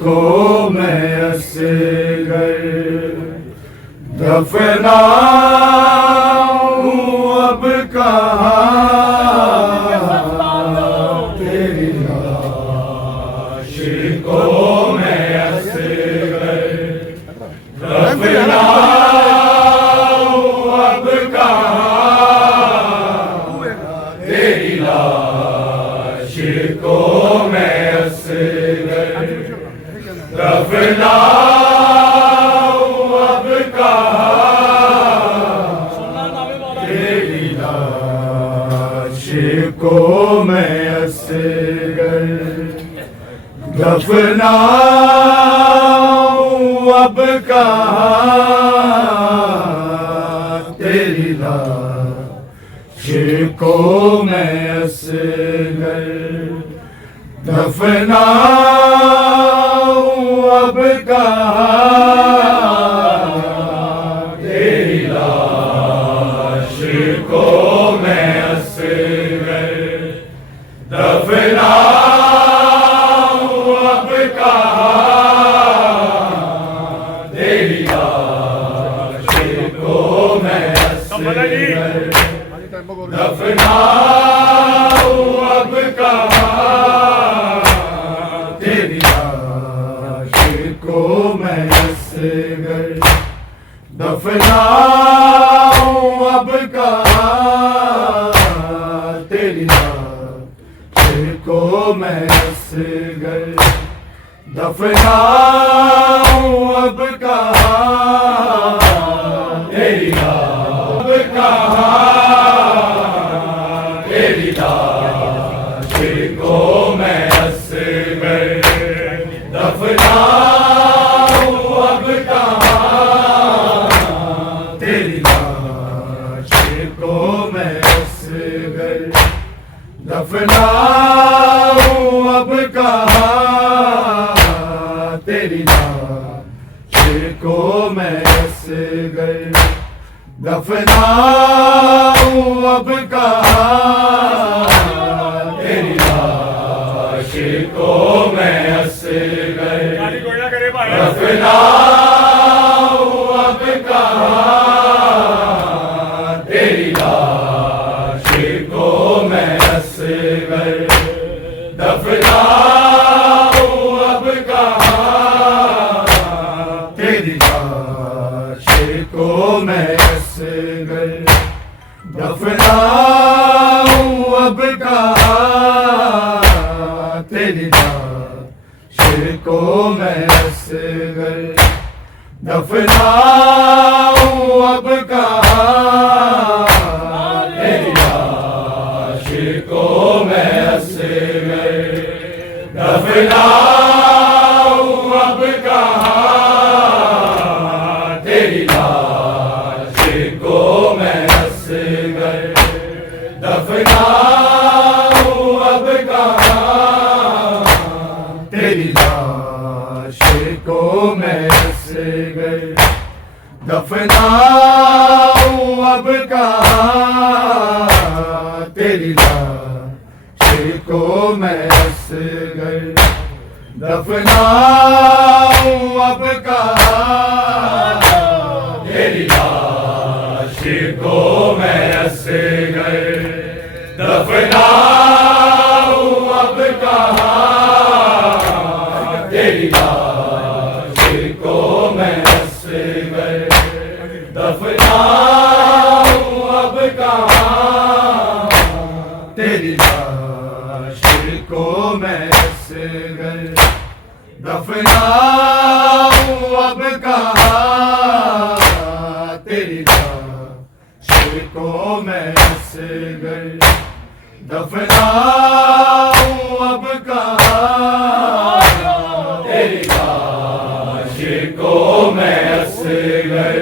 को मैं असगर दफनाऊं अब कहाँ तेरी लाश को मैं असगर दफनाऊं अब कहाँ तेरी लाश को मैं असगर दफनाऊं अब कहाँ तेरी लाश को मैं असगर दफनाऊं अब कहाँ तेरी लाश को मैं असगर दफनाऊं अब कहाँ तेरी लाश को मैं असगर दफनाऊं अब कहाँ तेरी लाश को मैं असगर दफनाऊं अब कहाँ तेरी लाश को मैं असगर दफनाऊं अब कहाँ तेरी लाश को मैं असगर दफनाऊं अब कहाँ तेरी लाश कहाँ तेरी लाश को मैं असगर दफनाऊं अब कहाँ तेरी लाश को मैं असगर दफनाऊं अब कहाँ तेरी लाश को मैं असगर दफनाऊं अब कहाँ तेरी लाश को मैं असगर दफनाऊं अब कहाँ तेरी लाश को मैं असगर दफनाऊं अब कहाँ तेरी लाश को मैं असगर दफनाऊं अब कहाँ तेरी लाश को मैं असगर दफनाऊं अब कहाँ तेरी लाश को मैं असगर दफनाऊं अब कहाँ तेरी लाश को मैं असगर दफनाऊं अब कहाँ तेरी लाश को मैं असगर दफनाऊं अब कहाँ तेरी लाश को मैं असगर दफनाऊं अब कहाँ तेरी लाश को मैं असगर दफनाऊं अब कहाँ तेरी लाश को मैं असगर दफनाऊं अब कहाँ तेरी लाश को मैं असगर दफनाऊं अब कहाँ तेरी लाश को मैं असगर दफनाऊं अब कहाँ तेरी लाश को मैं असगर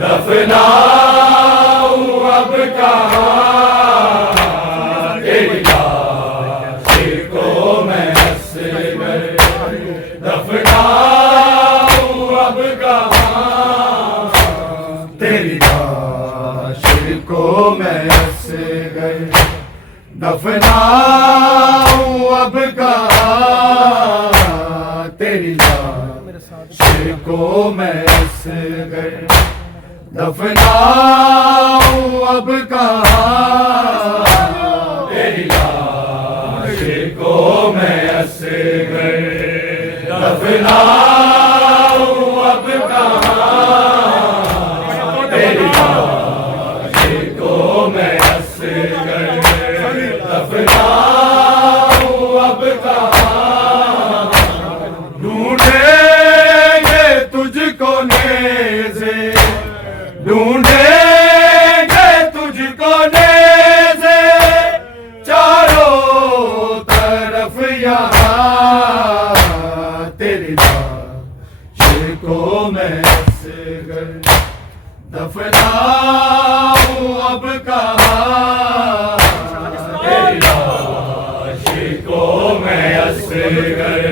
दफनाऊं अब कहाँ तेरी लाश को मैं असगर दफनाऊं अब कहाँ तेरी लाश को मैं असगर दफनाऊं अब कहाँ तेरी लाश को मैं असगर दफनाऊं अब कहाँ, तेरी लाश को मैं असगर दफनाऊं अब कहाँ, तेरी लाश को मैं असगर दफनाऊं अब कहाँ, ढूंढेंगे तुझको नेज़े, ढूंढेंगे तुझको नेज़े चारों तरफ यहाँ, तेरी लाश को मैं असगर दफनाऊं अब कहाँ, तेरी लाश को मैं असगर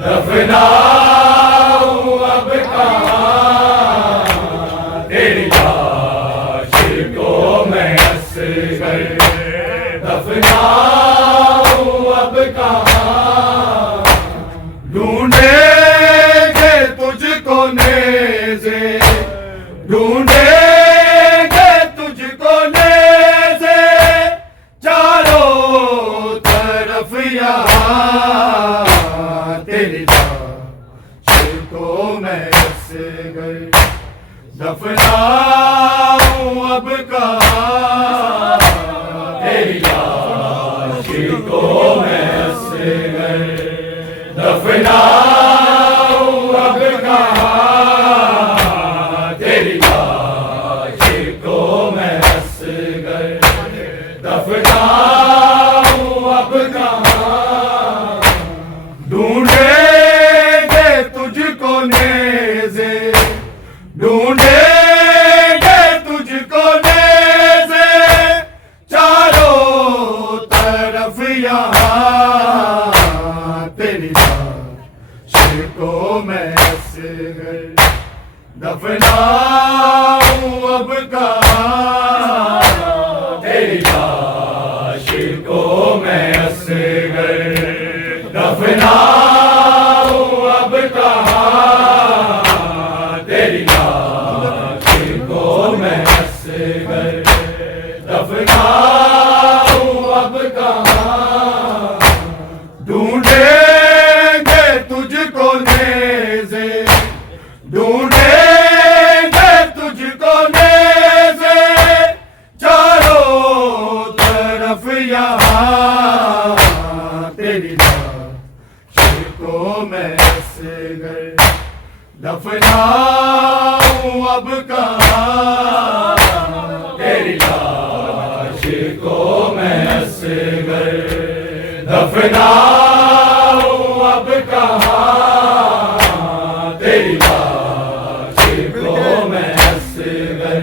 दफनाऊं अब कहाँ, तेरी लाश को मैं असगर दफनाऊं अब कहाँ, ढूंढेंगे तुझको नेज़े, ढूंढेंगे तुझको नेज़े चारों तरफ यहाँ, तेरी लाश को मैं असगर दफनाऊं अब कहाँ, तेरी लाश को मैं असगर दफनाऊं अब कहाँ, तेरी लाश को मैं असगर दफनाऊं अब कहाँ, ढूंढेंगे तुझको नेज़े, ढूंढेंगे तुझको नेज़े चारों तरफ यहाँ, तेरी लाश को मैं असगर दफनाऊं अब कहाँ, तेरी लाश को मैं असगर दफनाऊं अब कहाँ, तेरी लाश को मैं असगर दफनाऊं अब कहाँ, ढूंढेंगे तुझको नेज़े, ढूंढेंगे तुझको नेज़े चारों तरफ यहाँ, तेरी लाश को मैं असगर दफनाऊं अब कहाँ, तेरी लाश को मैं असगर दफनाऊं अब कहाँ, तेरी लाश को मैं असगर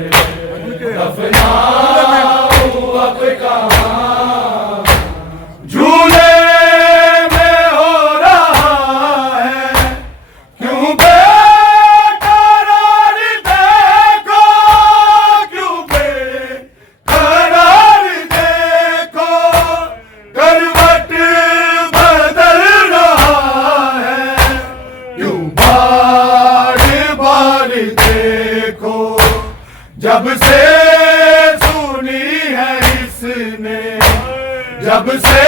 दफनाऊं अब कहाँ, झूले में हो रहा है क्यों बेकरार देखो, क्यों बेकरार देखो, करवट बदल रहा है क्यों बार बार देखो, जब से सुनी है इसने, जब से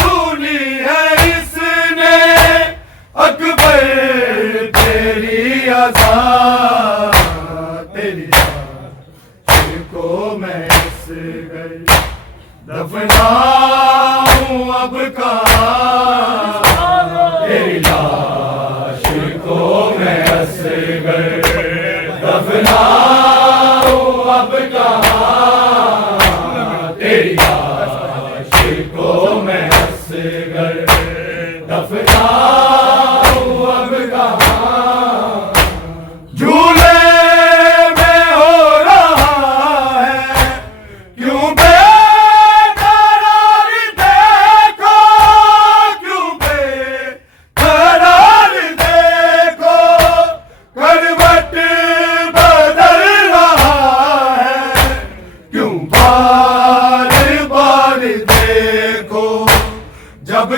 सुनी है इसने अकबर तेरी अज़ान, तेरी लाश को मैं असगर दफनाऊं अब कहाँ, तेरी लाश को मैं असगर दफनाऊं अब कहाँ, तेरी लाश को मैं असगर दफनाऊं अब कहाँ, झूले में हो रहा है क्यों बेकरार देखो, क्यों बेकरार देखो, करवट बदल रहा है क्यों बार बार देखो, जब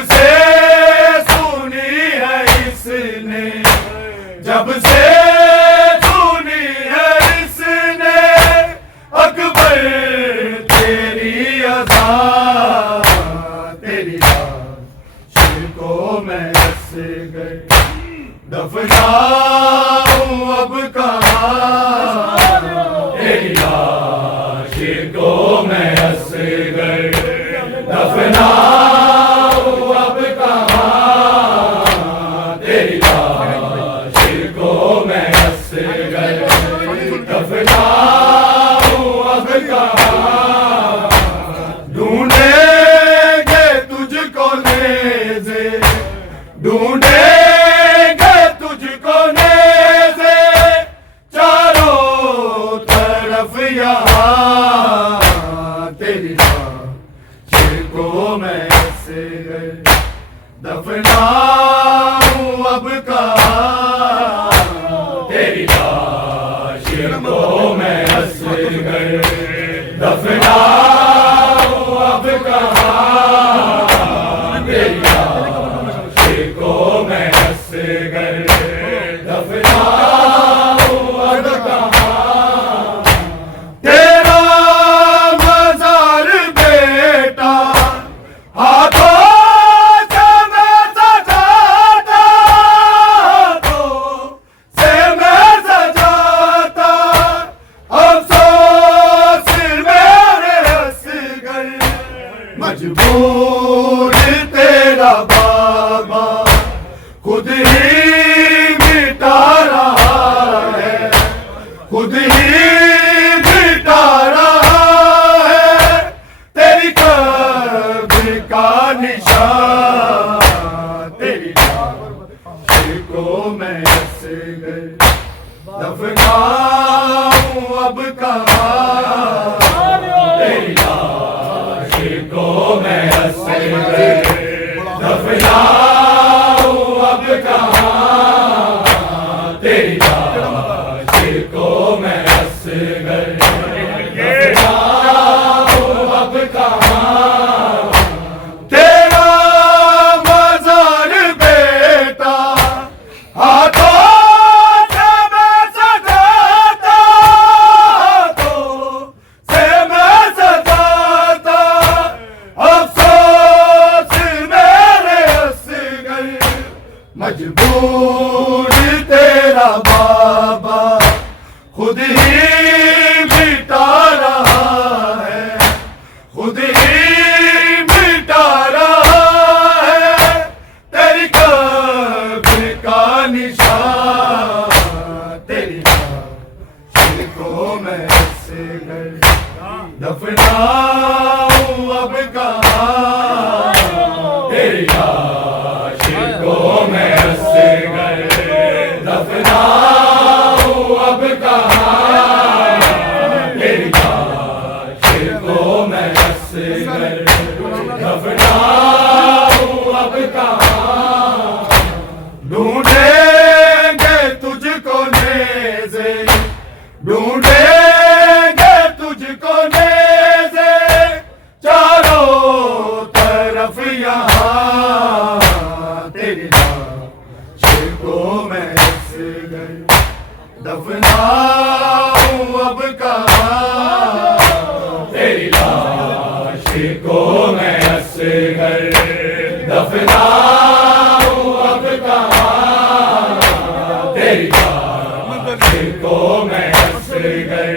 को मैं से दफनाऊं अब कहाँ, तेरी लाश को मैं असगर दफनाऊं अब कहाँ, तेरी लाश को मैं असगर दफनाऊं अब कहाँ, तेरा मज़ार बेटा हाथों से मैं सजाता, हाथों से मैं सजाता, अफसोस मेरे असगर मजबूर तेरा बाबा खुद ही मिटा रहा है, खुद ही मिटा रहा है, तेरी कब्र का निशान, तेरी लाश को मैं असगर दफनाऊं अब कहाँ, तेरी लाश को मैं असगर दफनाऊं अब कहाँ, तेरी लाश को मैं असगर दफनाऊं अब कहाँ, तेरा मज़ार बेटा हाथों से मैं सजाता, हाथों से मैं सजाता, अफसोस मेरे असगर मजबूर तेरा बाबा खुद ही मिटा रहा है, खुद ही मिटा रहा है, तेरी कब्र का निशान, तेरी लाश को मैं असगर दफनाऊं अब कहाँ, तेरी लाश को मैं असगर दफनाऊं अब कहाँ, तेरी लाश को मैं असगर दफनाऊं अब कहाँ, ढूंढेंगे तुझको नेज़े, ढूंढेंगे तुझको नेज़े, चारों तरफ यहाँ, तेरी लाश को मैं असगर दफनाऊं अब कहाँ, तेरी लाश को मैं असगर दफनाऊं अब कहाँ, तेरी लाश को मैं असगर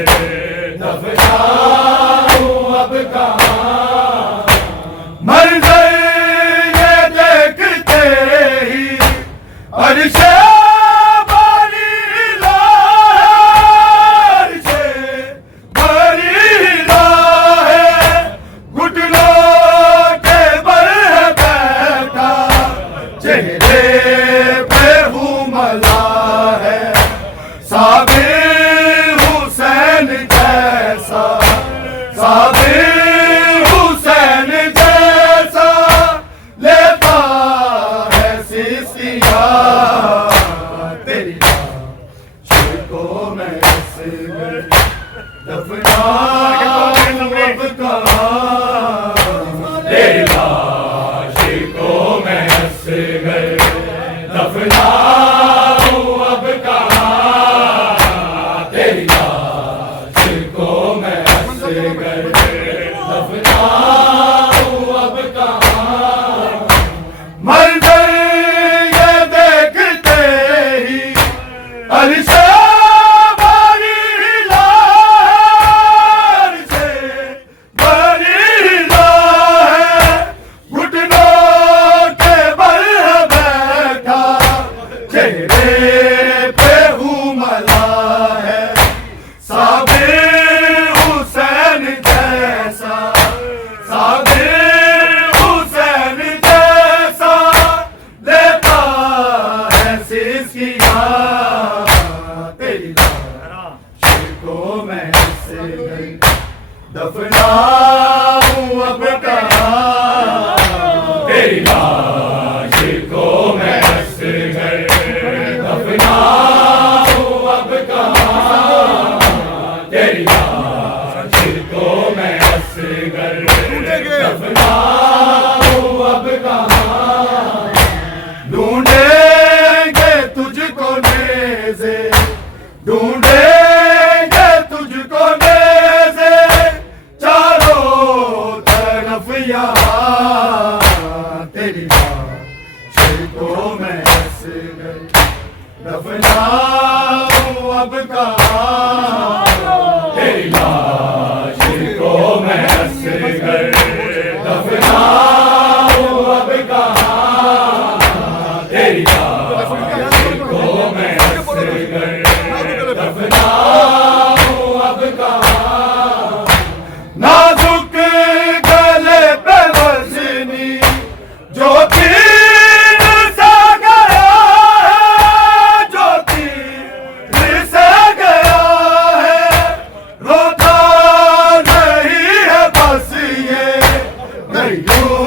दफनाऊं अब कहाँ, मंजर ये देखते ही अर्शे बरी है, घुटनों के बल है बैठा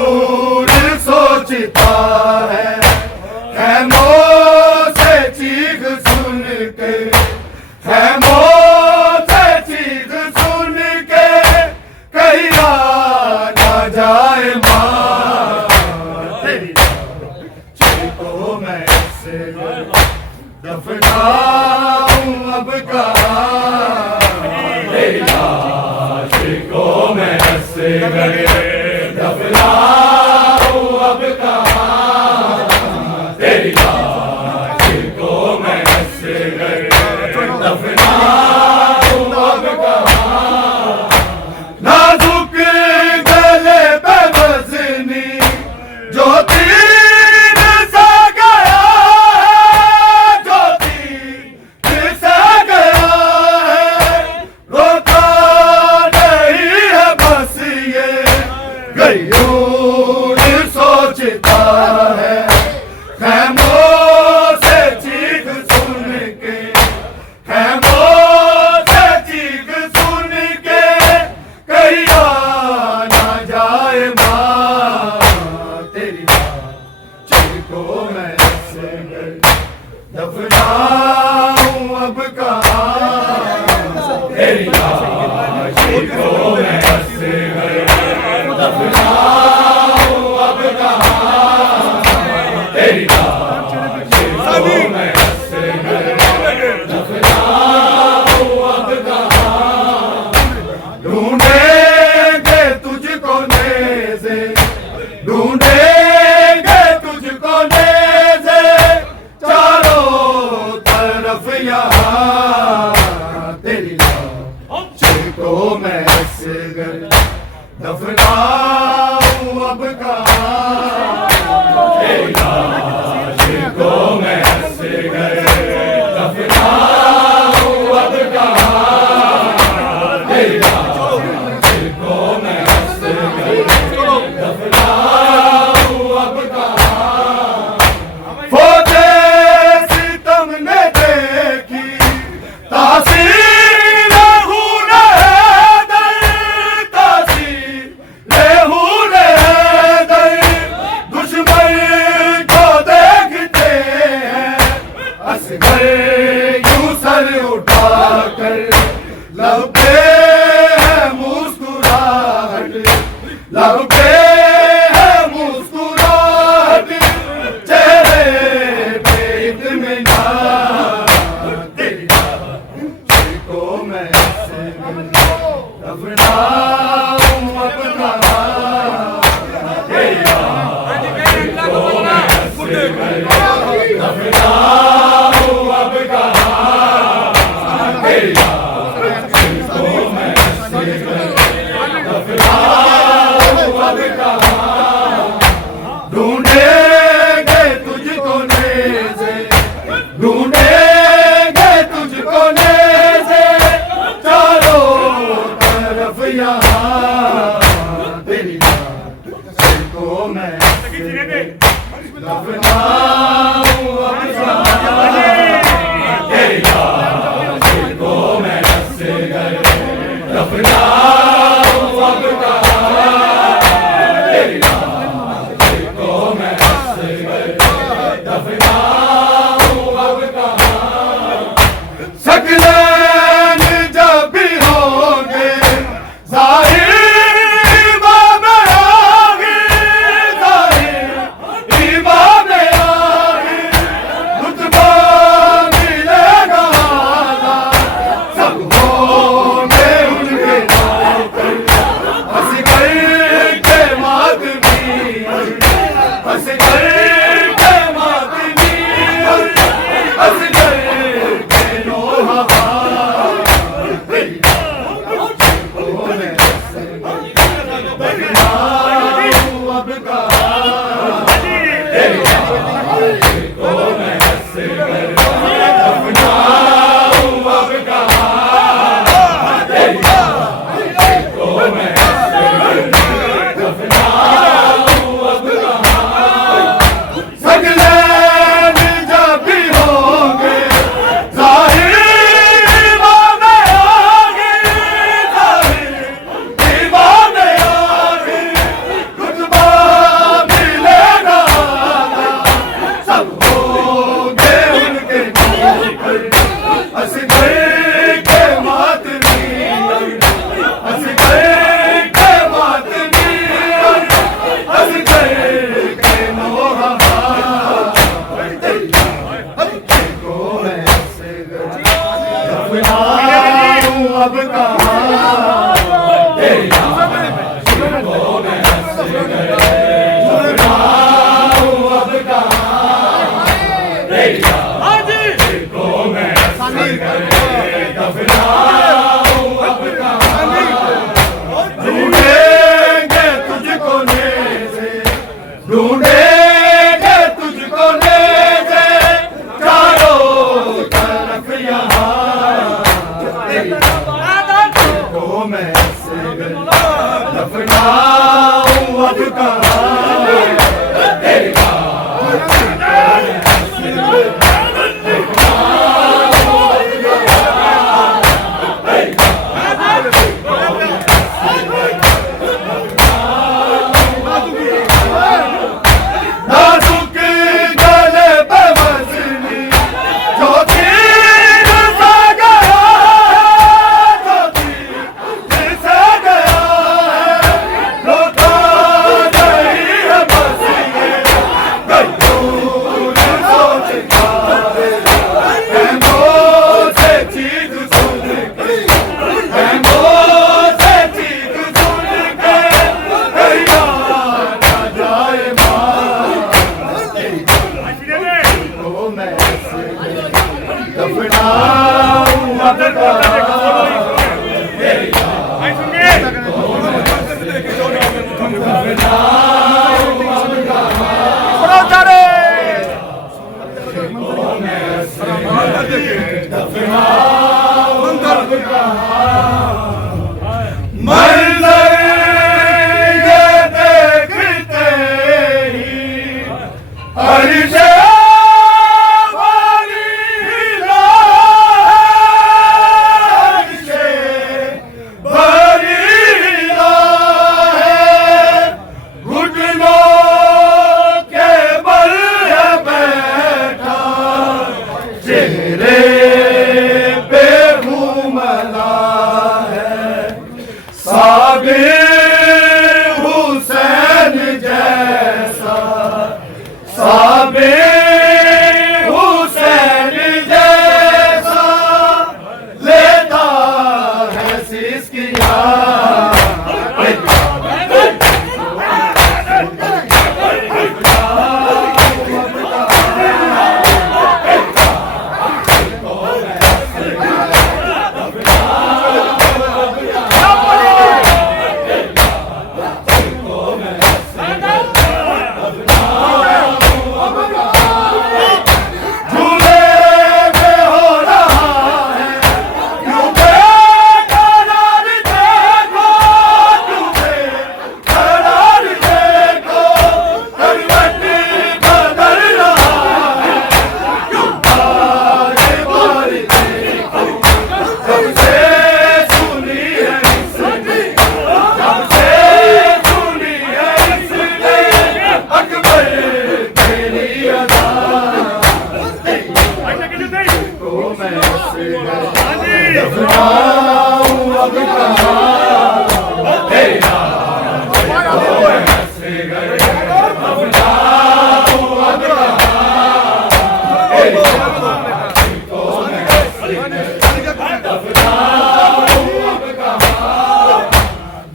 दूर सोचता है खैमों से चीख सुन के, खैमों से चीख सुन के कहीं आ ना जाए माँ तेरी को मैं से दफनाऊं अब कहाँ, तेरी लाश को मैं से दफनाऊं अब कहाँ, तेरी लाश को मैं से दफनाऊं अब कहाँ। नाजुक गले पे वज़नी जो तीर सा गया है, जो तीर सा गया है, रोता नहीं है बस ये गयूर सोचता है खैमों से चीख सुन के, खैमों से चीख सुन के कहीं आ ना जाए माँ तेरी चीख को मैं से दफनाऊं अब कहाँ, तेरी लाश को मैं से दफनाऊं अब कहाँ, तेरी लाश को मैं से दफनाऊं अब कहाँ। ढूंढेंगे तुझको नेज़े, ढूंढेंगे तुझको नेज़े चारों तरफ यहाँ, तेरी लाश को मैं से दफनाऊं अब कहाँ, तेरी लाश को मैं से दफनाऊं अब कहाँ, तेरी लाश को मैं से दफनाऊं अब कहाँ। फौजे सितम ने देखी तासीर खून हैदर, तासीर खून हैदर, दुश्मन को देखते हैं असगर यूं सर उठाकर, लब पे है मुस्कुराहट, लब पे है मुस्कुराहट, चेहरे पे इत्मीनान, तेरी लाश को मैं से दफनाऊं अब कहाँ, तेरी लाश को मैं से दफनाऊं अब कहाँ, तेरी लाश को मैं से दफनाऊं अब कहाँ। ढूंढेंगे तुझको नेज़े, ढूंढेंगे तुझको नेज़े चारों तरफ यहाँ, तेरी लाश को मैं से दफनाऊं अब कहाँ, तेरी लाश को मैं से दफनाऊं अब कहाँ, तेरी लाश को मैं से दफनाऊं अब कहाँ। सकलैन जब भी होंगे ज़ाहिर इमाम आगे, ज़ाहिर इमाम आगे, रुतबा मिलेगा आला, सब होंगे उनके नाम पर, असगर के मातमी, असगर के मातमी, असगर के नोहा, तेरी लाश को मैं से दफनाऊं अब कहाँ, तेरी लाश को मैं से दफनाऊं अब कहाँ, तेरी लाश को मैं से दफनाऊं अब कहाँ। सकलैन जब भी होंगे ज़ाहिर इमाम आगे, ज़ाहिर इमाम आगे, रुतबा हर्षे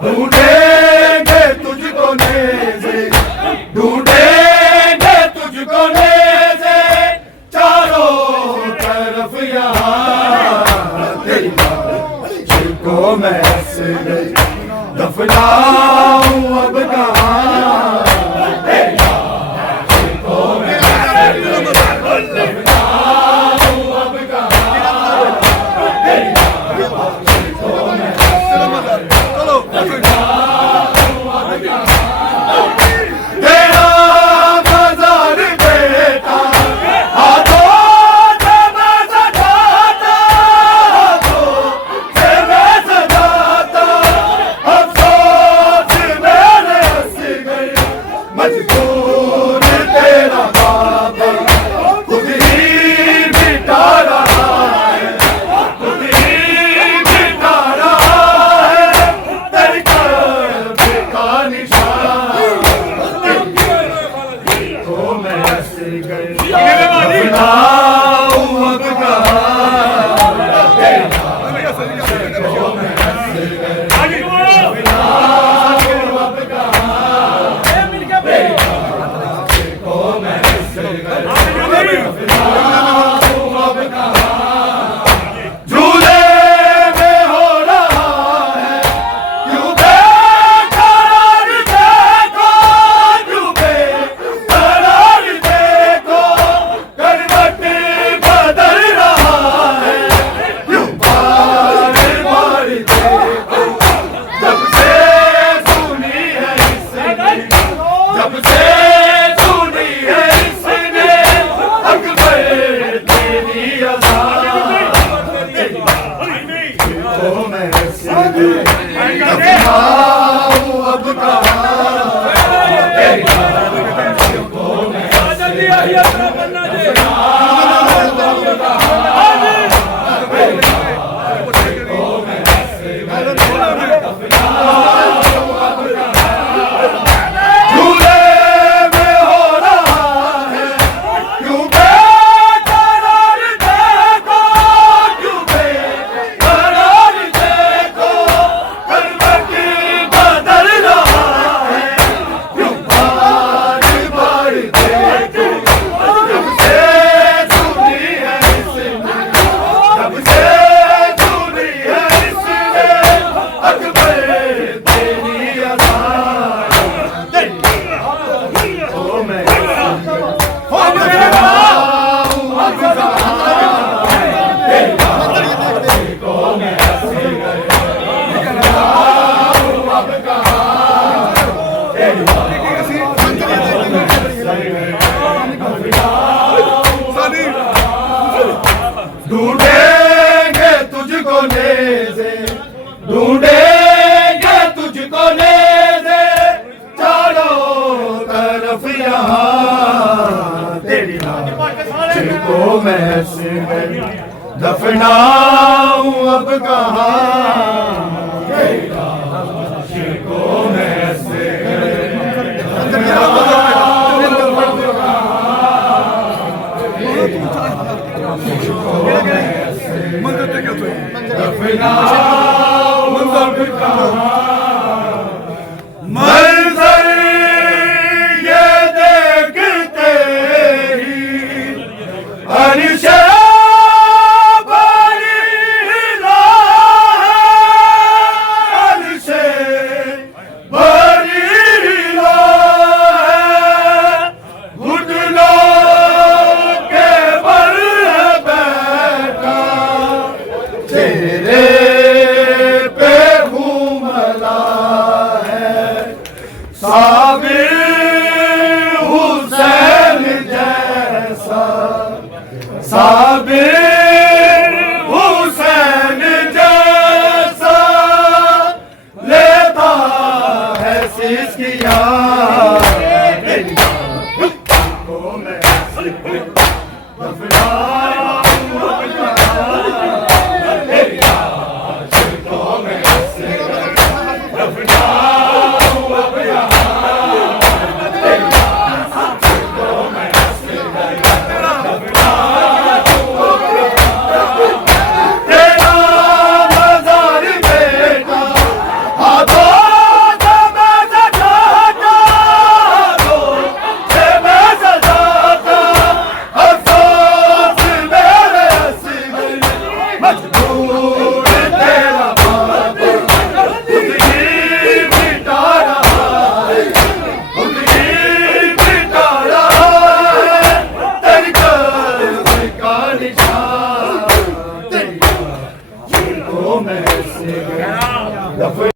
ढूंढेंगे तुझको नेज़े, ढूंढेंगे तुझको नेज़े, चारों तरफ यहाँ तेरी तुझको मैं हंस गई, दफनाऊं अब कहाँ तेरी तुझको मैं हंस गई, दफनाऊं अब कहाँ तेरी तुझको मैं हंस गई। तेरा मज़ार बेटा हाथों से मैं सजाता, हाथों से मैं सजाता, अफ़सोस मेरे हंस गए, मजबूर तेरा बाबा खुद ही मिटा रहा है, खुद ही मिटा रहा है तेरी कब्र का निशान, तो मैं हंस गई, दफनाऊं अब कहाँ तेरी तो मैं हंस गई, दफनाऊं अब कहाँ तेरी तो मैं हंस गई, दफनाऊं अब कहाँ झूले में हो रहा है, क्यों बेकरार देखो, क्यों बेकरार देखो, करवट यहाँ तेरी लाश को मैं असगर दफनाऊं अब कहाँ तेरी लाश को मैं असगर मंजर ये देखते ही अरिशे बड़ी राह है, अरिशे बड़ी राह है, घुटनों के बल बैठा तेरे पे घूमला है साबिर हुसैन जैसा, साबिर हुसैन जैसा लेता है सिसकियां को मैं मैं